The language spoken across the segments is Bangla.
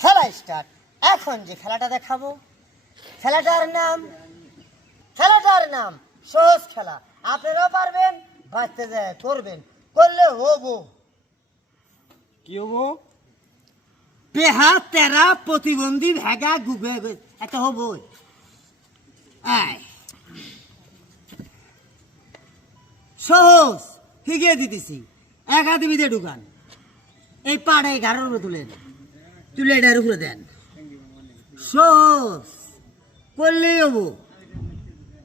খেলা স্টার্ট। এখন যে খেলাটা দেখাবো খেলাটার নাম সহজ খেলা। আপনারাও পারবেন, বাঁচতে যায় করবেন, করলে হবো কি হবো? পেহা তেরা প্রতিবন্ধী ভেগা গুগে একটা হবো। সহজ শিখিয়ে দিতেছি। একাডেমিতে ঢুকান, এই পাড়ে ঘাড়ের উপরে তুলে এটার উপরে দেন। সহজ করলেই হবো।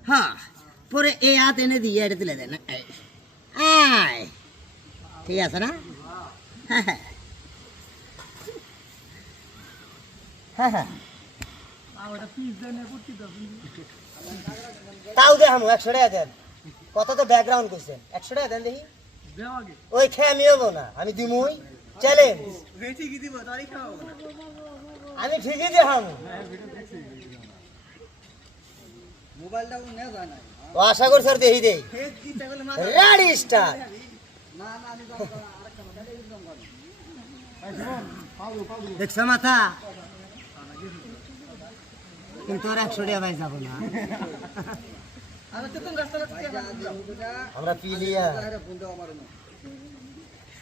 হ্যাঁ, পরে এই হাত এনে দিয়ে এটা তুলে দেন। আয়, ঠিক আছে না? হ্যাঁ হ্যাঁ হ্যাঁ হ্যাঁ, তাও দেখাম 100 টাকা দেন। কত তো ব্যাকগ্রাউন্ড করছেন, 100 টাকা দেন দেখি। ওই খেয়ে আমি হবো না, আমি দিমুই চ্যালেঞ্জ। আমি ঠিকই দেখাম। ও আশা করছি আর দেখি দেই। Ready start. দেখছো মাথা, কিন্তু আর 100 টাকা ভাই যাবো না। আমরা পিলিয়া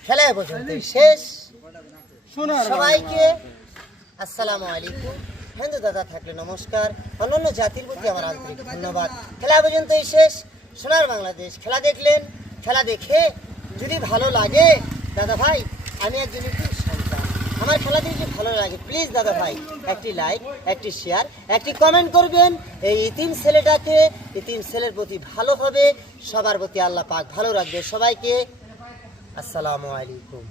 খেলা পর্যন্ত শেষ। সবাইকে আসসালামু আলাইকুম। হিন্দু দাদা থাকলে নমস্কার, অন্যান্য জাতির প্রতি আমার আন্তরিক ধন্যবাদ। খেলা পর্যন্তই শেষ। সোনার বাংলাদেশ খেলা দেখলেন। খেলা দেখে যদি ভালো লাগে দাদা ভাই, আমি একজন ইতিম সন্তান, আমার খেলা দেখে ভালো লাগে, প্লিজ দাদা ভাই একটি লাইক, একটি শেয়ার, একটি কমেন্ট করবেন। এই ইতিম ছেলেটাকে, ইতিম ছেলের প্রতি ভালো হবে, সবার প্রতি আল্লাহ পাক ভালো রাখবে। সবাইকে আসসালামু আলাইকুম।